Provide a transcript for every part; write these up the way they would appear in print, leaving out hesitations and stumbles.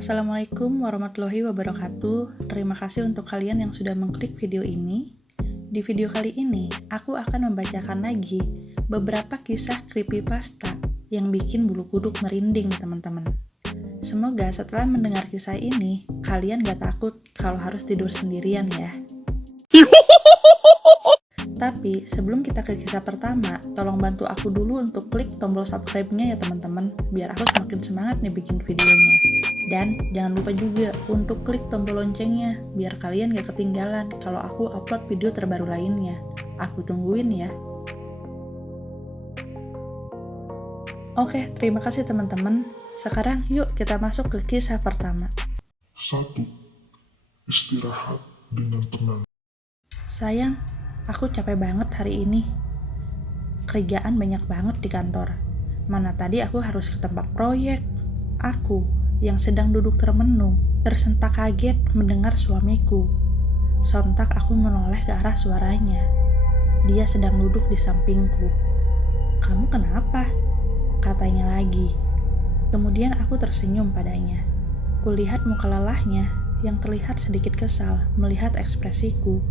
Assalamualaikum warahmatullahi wabarakatuh. Terima kasih untuk kalian yang sudah mengklik video ini. Di video kali ini, aku akan membacakan lagi beberapa kisah creepypasta yang bikin bulu kuduk merinding, teman-teman. Semoga setelah mendengar kisah ini, kalian gak takut kalau harus tidur sendirian ya. Tapi sebelum kita ke kisah pertama, tolong bantu aku dulu untuk klik tombol subscribe-nya ya teman-teman, biar aku semakin semangat nih bikin videonya. Dan jangan lupa juga untuk klik tombol loncengnya, biar kalian gak ketinggalan kalau aku upload video terbaru lainnya. Aku tungguin ya. Oke, terima kasih teman-teman. Sekarang yuk kita masuk ke kisah pertama. 1. Istirahat dengan tenang. Sayang, aku capek banget hari ini. Kerjaan banyak banget di kantor. Mana tadi aku harus ke tempat proyek. Aku yang sedang duduk termenung, tersentak kaget mendengar suamiku. Sontak aku menoleh ke arah suaranya. Dia sedang duduk di sampingku. "Kamu kenapa?" katanya lagi. Kemudian aku tersenyum padanya. Kulihat muka lelahnya yang terlihat sedikit kesal melihat ekspresiku.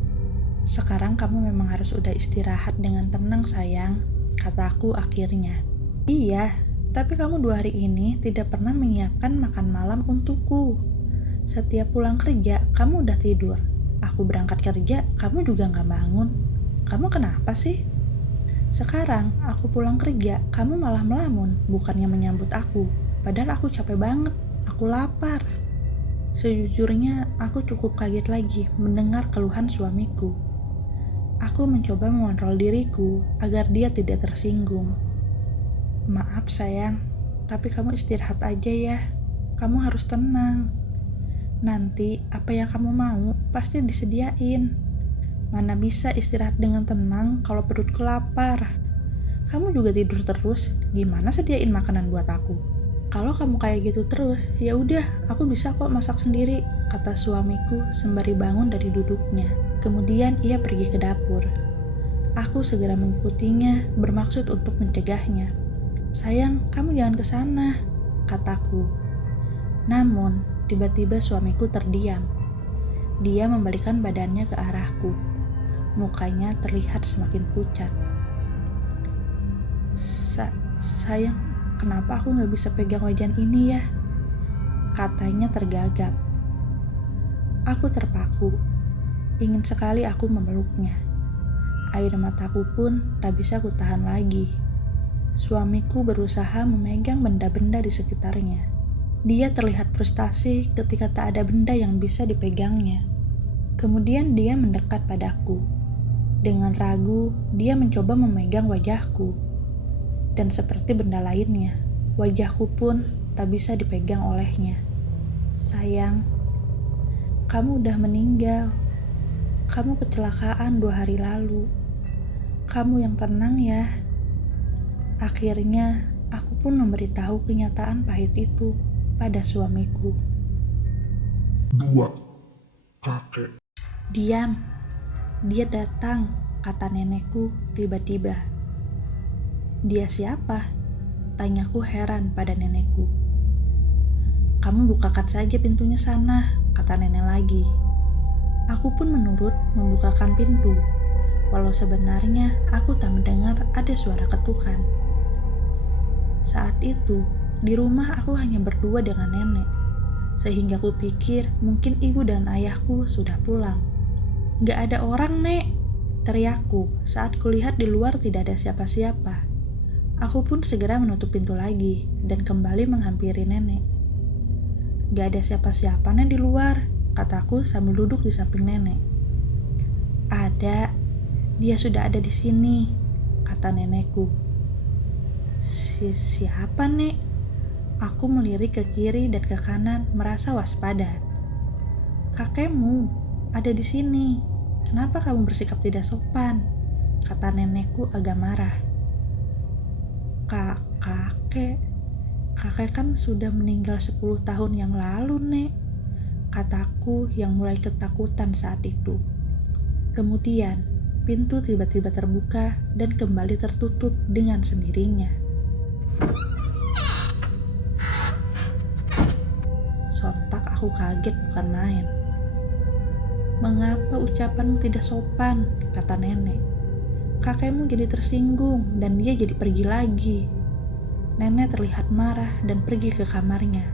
"Sekarang kamu memang harus udah istirahat dengan tenang sayang," kataku akhirnya. "Iya, tapi kamu 2 hari ini tidak pernah menyiapkan makan malam untukku. Setiap pulang kerja, kamu udah tidur. Aku berangkat kerja, kamu juga gak bangun. Kamu kenapa sih? Sekarang aku pulang kerja, kamu malah melamun, bukannya menyambut aku. Padahal aku capek banget, aku lapar." Sejujurnya, aku cukup kaget lagi mendengar keluhan suamiku. Aku mencoba mengontrol diriku agar dia tidak tersinggung. "Maaf sayang, tapi kamu istirahat aja ya. Kamu harus tenang. Nanti apa yang kamu mau pasti disediain. Mana bisa istirahat dengan tenang kalau perutku lapar. Kamu juga tidur terus, gimana sediain makanan buat aku? Kalau kamu kayak gitu terus, ya udah, aku bisa kok masak sendiri," kata suamiku sembari bangun dari duduknya. Kemudian ia pergi ke dapur. Aku segera mengikutinya, bermaksud untuk mencegahnya. "Sayang, kamu jangan ke sana," kataku. Namun, tiba-tiba suamiku terdiam. Dia membalikkan badannya ke arahku. Mukanya terlihat semakin pucat. Sayang, kenapa aku gak bisa pegang wajan ini ya?" katanya tergagap. Aku terpaku. Ingin sekali aku memeluknya. Air mataku pun tak bisa kutahan lagi. Suamiku berusaha memegang benda-benda di sekitarnya. Dia terlihat frustasi ketika tak ada benda yang bisa dipegangnya. Kemudian dia mendekat padaku. Dengan ragu, dia mencoba memegang wajahku. Dan seperti benda lainnya, wajahku pun tak bisa dipegang olehnya. "Sayang, kamu udah meninggal. Kamu kecelakaan 2 hari lalu. Kamu yang tenang ya." Akhirnya, aku pun memberitahu kenyataan pahit itu pada suamiku. 2. Kakek. "Diam, dia datang," kata nenekku tiba-tiba. "Dia siapa?" tanyaku heran pada nenekku. "Kamu bukakan saja pintunya sana," kata nenek lagi. Aku pun menurut membukakan pintu, walau sebenarnya aku tak mendengar ada suara ketukan. Saat itu, di rumah aku hanya berdua dengan nenek, sehingga ku pikir mungkin ibu dan ayahku sudah pulang. "Gak ada orang, Nek," teriakku saat kulihat di luar tidak ada siapa-siapa. Aku pun segera menutup pintu lagi dan kembali menghampiri nenek. "Gak ada siapa-siapa, Nek, di luar," kataku sambil duduk di samping nenek. "Ada, dia sudah ada di sini," kata nenekku. Siapa, Nek?" Aku melirik ke kiri dan ke kanan merasa waspada. "Kakekmu ada di sini. Kenapa kamu bersikap tidak sopan?" kata nenekku agak marah. Kakek kan sudah meninggal 10 tahun yang lalu, Nek," kataku yang mulai ketakutan saat itu. Kemudian, pintu tiba-tiba terbuka dan kembali tertutup dengan sendirinya. Sontak Aku kaget bukan main. "Mengapa ucapanmu tidak sopan?" kata nenek. "Kakekmu jadi tersinggung dan dia jadi pergi lagi." Nenek terlihat marah dan pergi ke kamarnya,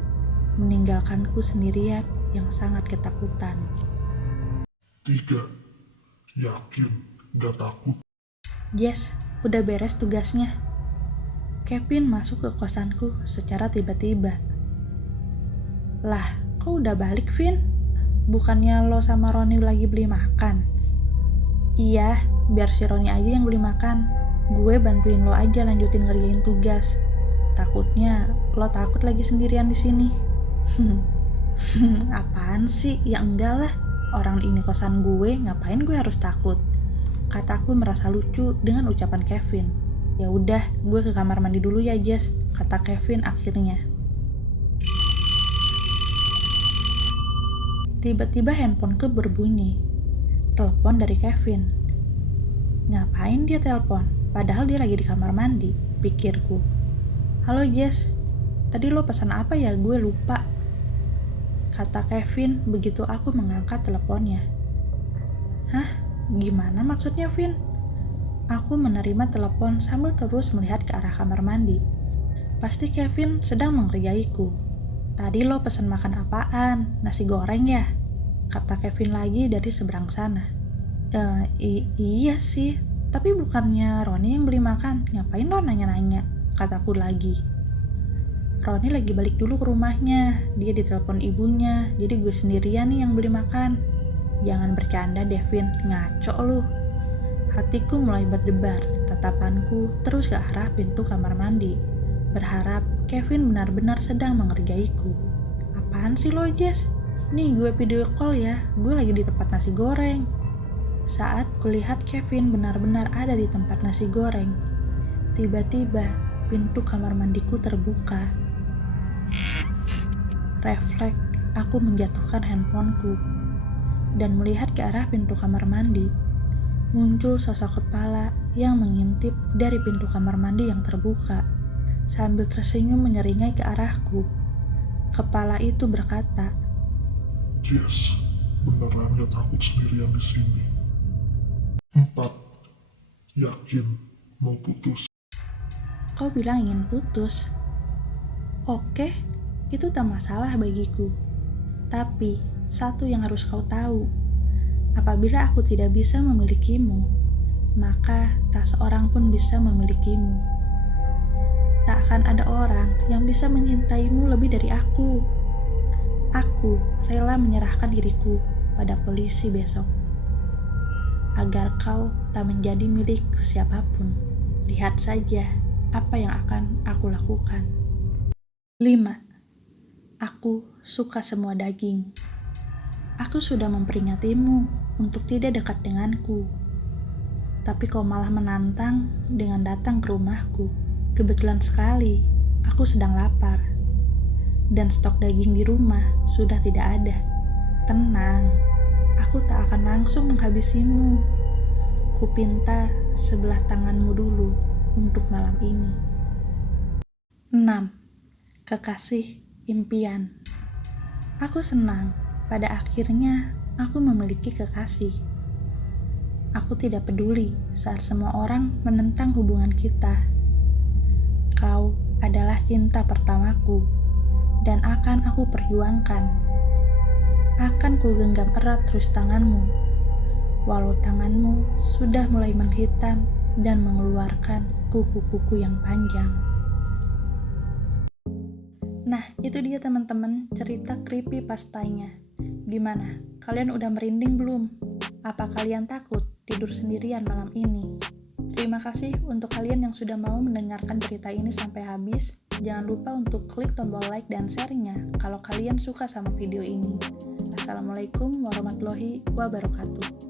meninggalkanku sendirian yang sangat ketakutan. 3. Yakin gak takut? Jess, udah beres tugasnya. Kevin masuk ke kosanku secara tiba-tiba. "Lah, kok udah balik, Vin? Bukannya lo sama Roni lagi beli makan?" "Iya, biar si Roni aja yang beli makan. Gue bantuin lo aja lanjutin ngerjain tugas. Takutnya lo takut lagi sendirian di sini." "Apaan sih? Ya enggak lah. Orang ini kosan gue, ngapain gue harus takut?" Kataku merasa lucu dengan ucapan Kevin. "Ya udah, gue ke kamar mandi dulu ya, Jess," kata Kevin akhirnya. Tiba-tiba handphoneku berbunyi. Telepon dari Kevin. Ngapain dia telepon? Padahal dia lagi di kamar mandi, pikirku. "Halo Jess, tadi lo pesan apa ya? Gue lupa," kata Kevin begitu aku mengangkat teleponnya. "Hah? Gimana maksudnya, Vin?" Aku menerima telepon sambil terus melihat ke arah kamar mandi. Pasti Kevin sedang mengerjaiku. "Tadi lo pesan makan apaan? Nasi goreng ya?" kata Kevin lagi dari seberang sana. Iya sih, tapi bukannya Roni yang beli makan. Ngapain lo nanya-nanya?" kataku lagi. "Roni lagi balik dulu ke rumahnya. Dia ditelepon ibunya, jadi gue sendirian nih yang beli makan." "Jangan bercanda deh, Vin. Ngaco lu." Hatiku mulai berdebar, tatapanku terus ke arah pintu kamar mandi, berharap Kevin benar-benar sedang mengerjaiku. "Apaan sih lo, Jess? Nih gue video call ya, gue lagi di tempat nasi goreng." Saat kulihat Kevin benar-benar ada di tempat nasi goreng, tiba-tiba pintu kamar mandiku terbuka. Refleks, aku menjatuhkan handphoneku dan melihat ke arah pintu kamar mandi. Muncul sosok kepala yang mengintip dari pintu kamar mandi yang terbuka, sambil tersenyum menyeringai ke arahku. Kepala itu berkata, Jess, beneran gak takut sendirian di sini? 4. Yakin mau putus? "Kau bilang ingin putus? Oke, itu tak masalah bagiku. Tapi, satu yang harus kau tahu, apabila aku tidak bisa memilikimu, maka tak seorang pun bisa memilikimu. Tak akan ada orang yang bisa mencintaimu lebih dari aku. Aku rela menyerahkan diriku pada polisi besok, agar kau tak menjadi milik siapapun. Lihat saja apa yang akan aku lakukan." 5. Aku suka semua daging. Aku sudah memperingatimu untuk tidak dekat denganku, tapi kau malah menantang dengan datang ke rumahku. Kebetulan sekali, aku sedang lapar, dan stok daging di rumah sudah tidak ada. Tenang, aku tak akan langsung menghabisimu. Kupinta sebelah tanganmu dulu untuk malam ini. 6. Kekasih impian. Aku senang pada akhirnya aku memiliki kekasih. Aku tidak peduli saat semua orang menentang hubungan kita. Kau adalah cinta pertamaku, dan akan aku perjuangkan. Akan ku genggam erat terus tanganmu, walau tanganmu sudah mulai menghitam dan mengeluarkan kuku-kuku yang panjang. Nah, itu dia teman-teman cerita creepypastanya. Gimana? Kalian udah merinding belum? Apa kalian takut tidur sendirian malam ini? Terima kasih untuk kalian yang sudah mau mendengarkan cerita ini sampai habis. Jangan lupa untuk klik tombol like dan share-nya kalau kalian suka sama video ini. Assalamualaikum warahmatullahi wabarakatuh.